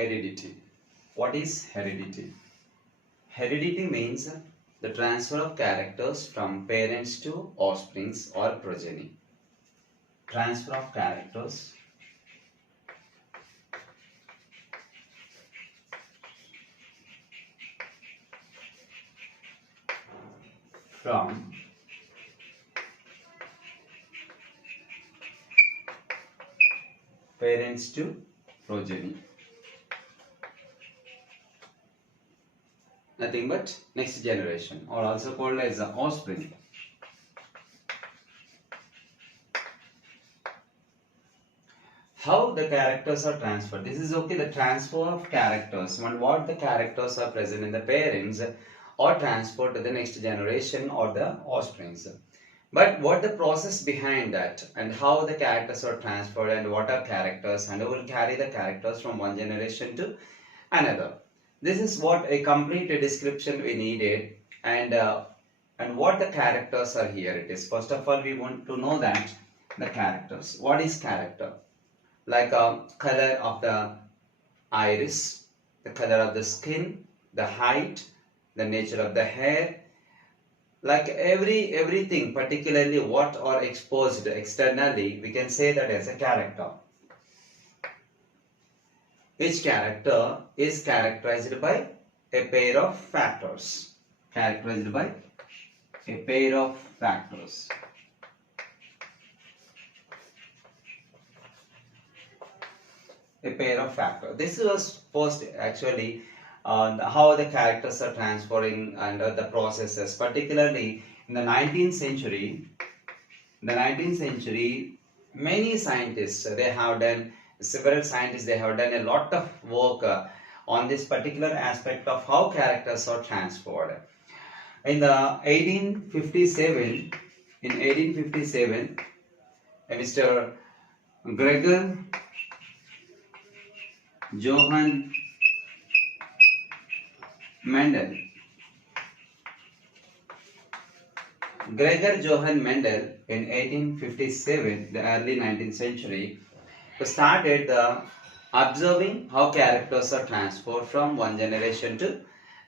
heredity. What is heredity? Heredity means the transfer of characters from parents to offsprings or progeny. Transfer of characters from parents to progeny. Nothing but next generation, or also called as the offspring. How the characters are transferred? This is okay, the transfer of characters, and what the characters are present in the parents or transferred to the next generation or the offsprings. But what the process behind that, and how the characters are transferred, and what are characters, and who will carry the characters from one generation to another. This is what a complete description we needed, and what the characters are here. It is, first of all, we want to know that the characters. What is character? Like color of the iris, the color of the skin, the height, the nature of the hair, like everything, particularly what are exposed externally, we can say that as a character. Each character is characterized by a pair of factors. Characterized by a pair of factors. A pair of factors. This was first actually how the characters are transferring and the processes, particularly in the 19th century. In the 19th century, many scientists, they have done a lot of work on this particular aspect of how characters are transferred. In the 1857, Mr. Gregor Johann Mendel. Gregor Johann Mendel in 1857, the early 19th century, started observing how characters are transferred from one generation to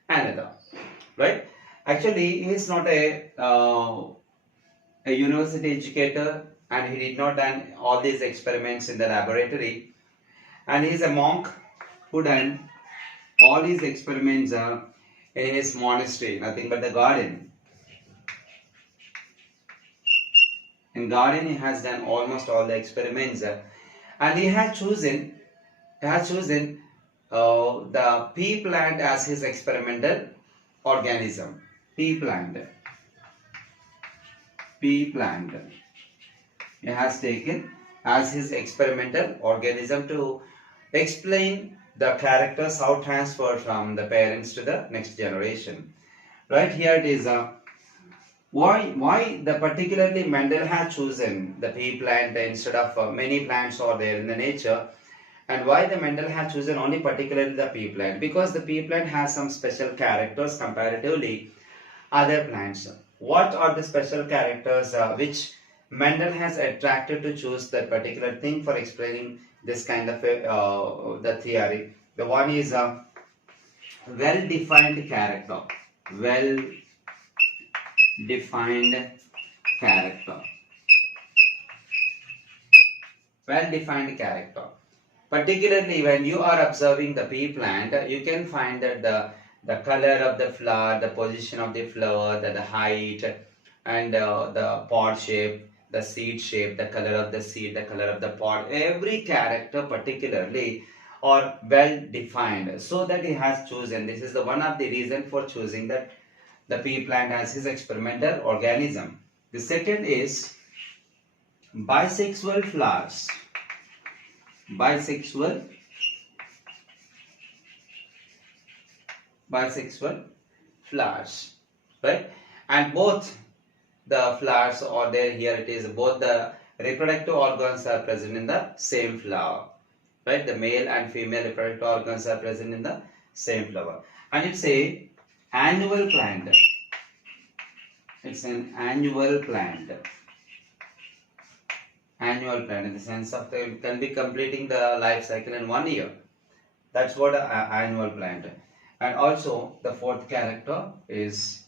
another. Right? Actually, he is not a university educator, and he did not done all these experiments in the laboratory. And he is a monk who done all his experiments in his monastery, nothing but the garden. In garden, he has done almost all the experiments, and he has chosen the pea plant as his experimental organism. Pea plant. He has taken as his experimental organism to explain the characters how transferred from the parents to the next generation. Right here it is. Why the particularly Mendel has chosen the pea plant instead of many plants are there in the nature, and why the Mendel has chosen only particularly the pea plant? Because the pea plant has some special characters comparatively other plants. What are the special characters which Mendel has attracted to choose that particular thing for explaining this kind of the theory? The one is a well-defined character. Well-defined character. Well-defined character. Particularly when you are observing the pea plant, you can find that the color of the flower, the position of the flower, the height, and the pod shape, the seed shape, the color of the seed, the color of the pod, every character particularly are well defined, so that he has chosen. This is the one of the reason for choosing that the pea plant as his experimental organism. The second is bisexual flowers. Bisexual flowers, right? And both the flowers are there. Here it is, both the reproductive organs are present in the same flower, right? The male and female reproductive organs are present in the same flower, and it's a annual plant. It's an annual plant. Annual plant in the sense of it can be completing the life cycle in 1 year. That's what an annual plant. And also the fourth character is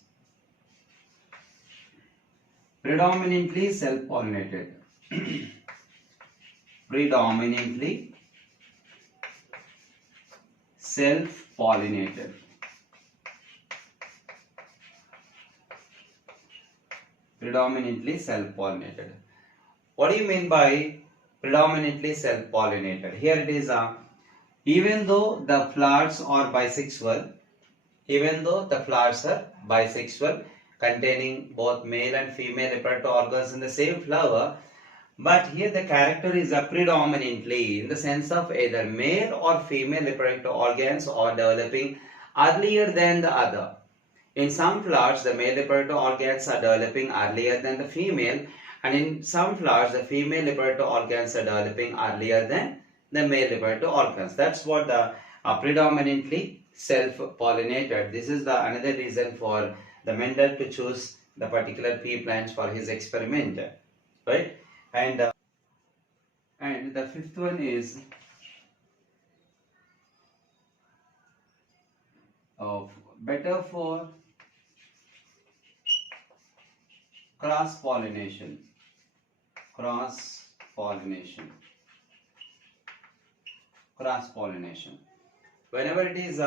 predominantly self-pollinated. Predominantly self-pollinated. Predominantly self-pollinated. What do you mean by predominantly self-pollinated? Here it is, even though the flowers are bisexual, containing both male and female reproductive organs in the same flower, but here the character is predominantly in the sense of either male or female reproductive organs are developing earlier than the other. In some flowers, the male reproductive organs are developing earlier than the female, and in some flowers, the female reproductive organs are developing earlier than the male reproductive organs. That's what the predominantly self-pollinated. This is the another reason for the Mendel to choose the particular pea plants for his experiment, right? And the fifth one is better for cross pollination. Cross pollination. Cross pollination. Whenever it is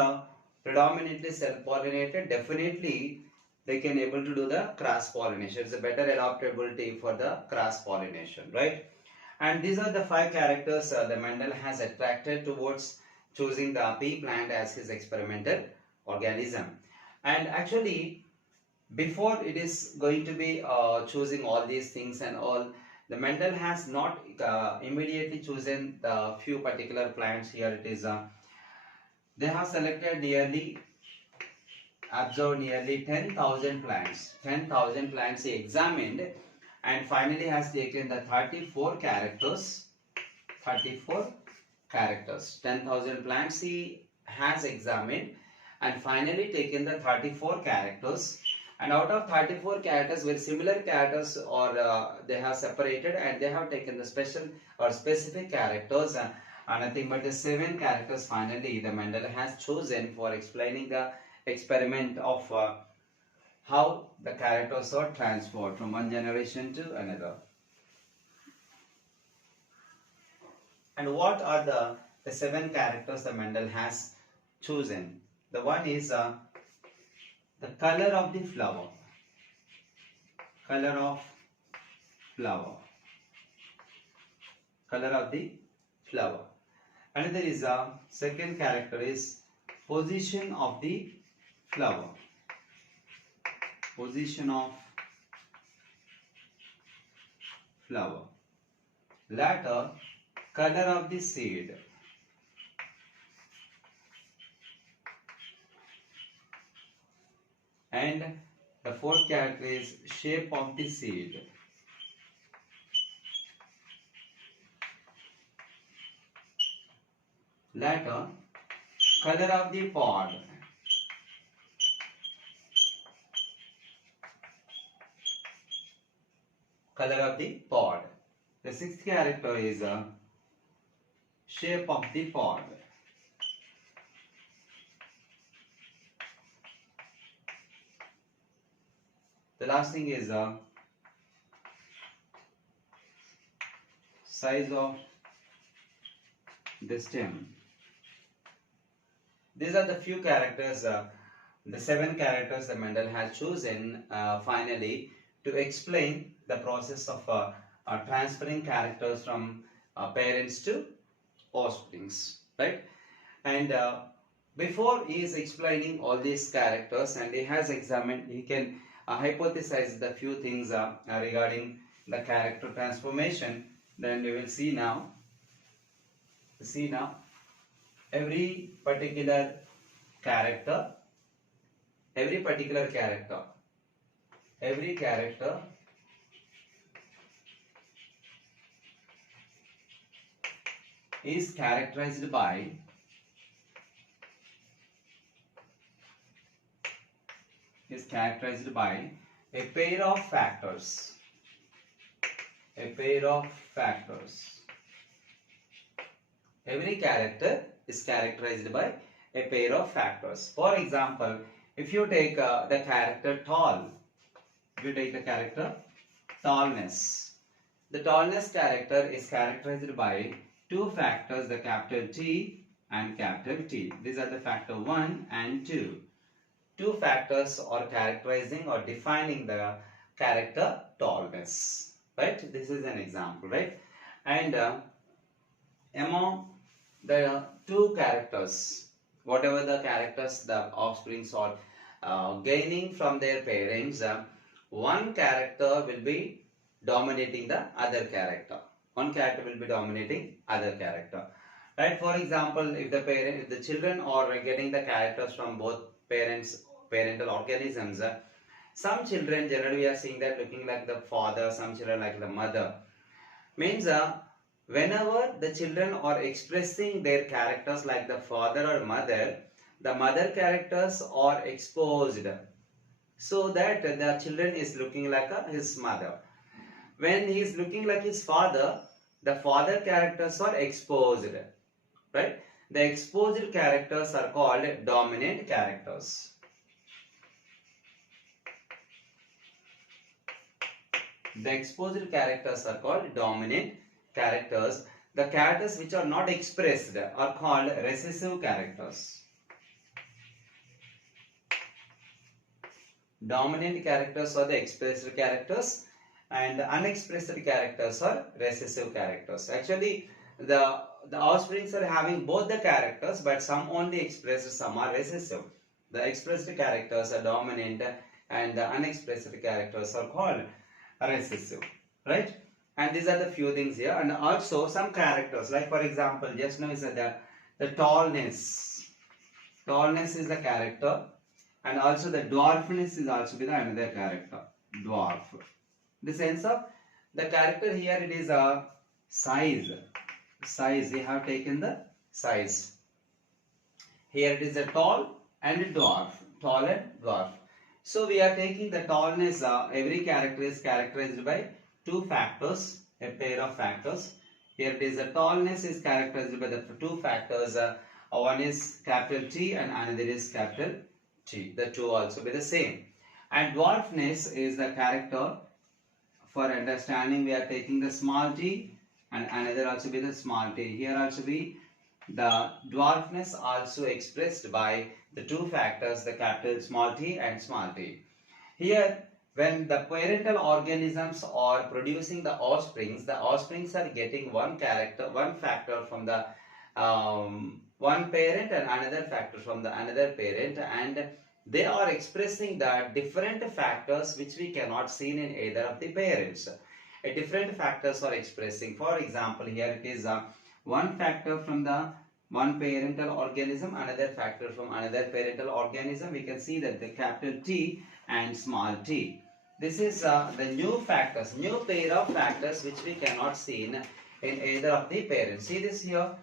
predominantly self pollinated, definitely they can able to do the cross pollination. It's a better adaptability for the cross pollination, right? And these are the five characters the Mendel has attracted towards choosing the pea plant as his experimental organism. And actually, before it is going to be choosing all these things and all, the Mendel has not immediately chosen the few particular plants. Here it is, they have selected observed nearly 10,000 plants. 10,000 plants he examined and finally has taken the 34 characters. 34 characters. 10,000 plants he has examined and finally taken the 34 characters. And out of 34 characters, very similar characters or they have separated and they have taken the special or specific characters and nothing but the 7 characters finally the Mendel has chosen for explaining the experiment of how the characters are transferred from one generation to another. And what are the 7 characters the Mendel has chosen? The one is the color of the flower. Color of flower. Color of the flower. Another is second character is position of the flower. Position of flower. Latter, color of the seed. And the fourth character is shape of the seed. Latter, color of the pod. Color of the pod. The sixth character is shape of the pod. The last thing is size of the stem. These are the few characters, the 7 characters that Mendel has chosen finally to explain the process of transferring characters from parents to offsprings, right? And before he is explaining all these characters and he has examined, he can hypothesize the few things regarding the character transformation. Then we will see now. Every particular character is characterized by a pair of factors. Every character is characterized by a pair of factors. For example, if you take the character tall, if you take the character tallness, the tallness character is characterized by two factors, the capital T and capital T. These are the factor 1 and 2. Two factors are characterizing or defining the character tallness. Right? This is an example, right? And among the two characters, whatever the characters the offsprings are gaining from their parents, one character will be dominating the other character. One character will be dominating other character. Right? For example, if the children are getting the characters from both parental organisms, some children generally we are seeing that looking like the father, some children like the mother. Means whenever the children are expressing their characters like the father or mother, the mother characters are exposed so that the children is looking like his mother. When he is looking like his father, the father characters are exposed. Right? The exposed characters are called dominant characters. The exposed characters are called dominant characters. The characters which are not expressed are called recessive characters. Dominant characters are the expressed characters and unexpressed characters are recessive characters. Actually, the offsprings are having both the characters, but some only expressed, some are recessive. The expressed characters are dominant and the unexpressed characters are called recessive, right? And these are the few things here. And also some characters, like for example, just now we said the tallness. Tallness is the character, and also the dwarfness is also the another character. Dwarf. The sense of the character here, it is a size. Size, we have taken the size. Here it is a tall and a dwarf. Tall and dwarf. So we are taking the tallness, every character is characterized by two factors, a pair of factors. Here it is the tallness is characterized by the two factors, one is capital T and another is capital T. The two also be the same. And dwarfness is the character, for understanding we are taking the small t and another also be the small t. Here also be the dwarfness also expressed by the two factors, the capital small t and small t. Here, when the parental organisms are producing the offsprings are getting one factor from the one parent and another factor from the another parent, and they are expressing the different factors which we cannot see in either of the parents. Different factors are expressing. For example, here it is one factor from the one parental organism, another factor from another parental organism. We can see that the capital T and small t. This is the new factors, new pair of factors which we cannot see in either of the parents. See this here,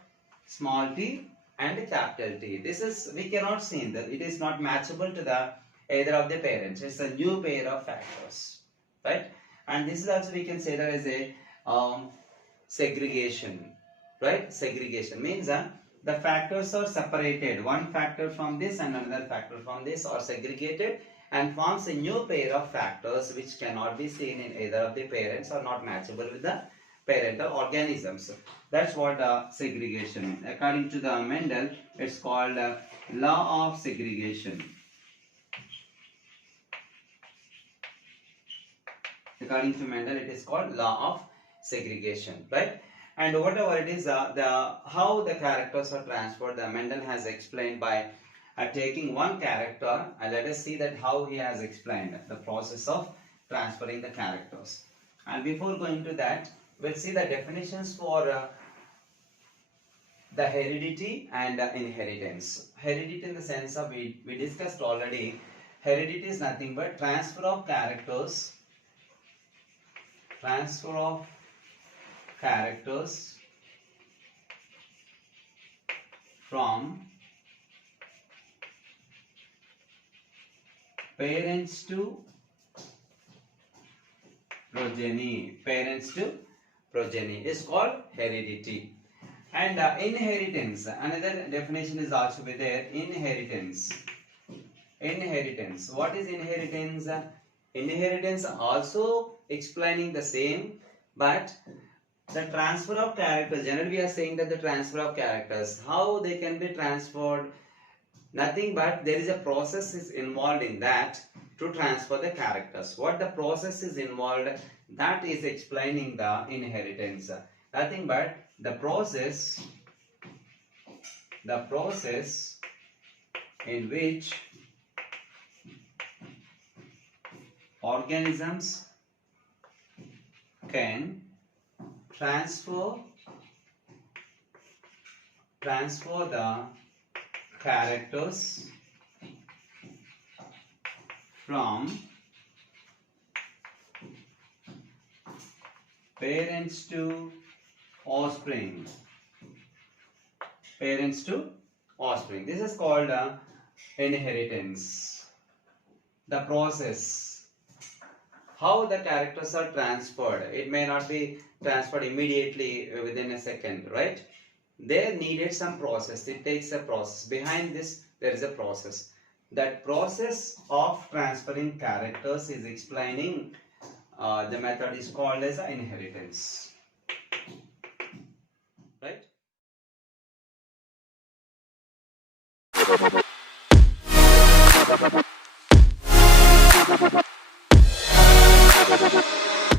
small t and capital T. This is, we cannot see in that, it is not matchable to the either of the parents. It's a new pair of factors, right? And this is also, we can say that as a segregation, right? Segregation means the factors are separated. One factor from this and another factor from this are segregated and forms a new pair of factors which cannot be seen in either of the parents or not matchable with the parental organisms. That's what segregation. According to the Mendel, it's called law of segregation. According to Mendel, it is called law of segregation, right? And whatever it is, how the characters are transferred, the Mendel has explained by taking one character, and let us see that how he has explained the process of transferring the characters. And before going to that, we'll see the definitions for the heredity and inheritance. Heredity in the sense of, we discussed already, heredity is nothing but transfer of characters from parents to progeny. Parents to progeny is called heredity. And inheritance, another definition is also be there. Inheritance. Inheritance. What is inheritance? Inheritance also explaining the same, but the transfer of characters. Generally, we are saying that the transfer of characters, how they can be transferred. Nothing but there is a process is involved in that to transfer the characters. What the process is involved, that is explaining the inheritance. Nothing but the process in which organisms can transfer the characters from parents to offspring. Parents to offspring. This is called inheritance. The process, how the characters are transferred. It may not be transferred immediately within a second, right? There needed some process. It takes a process. Behind this, there is a process. That process of transferring characters is explaining the method is called as inheritance. Right?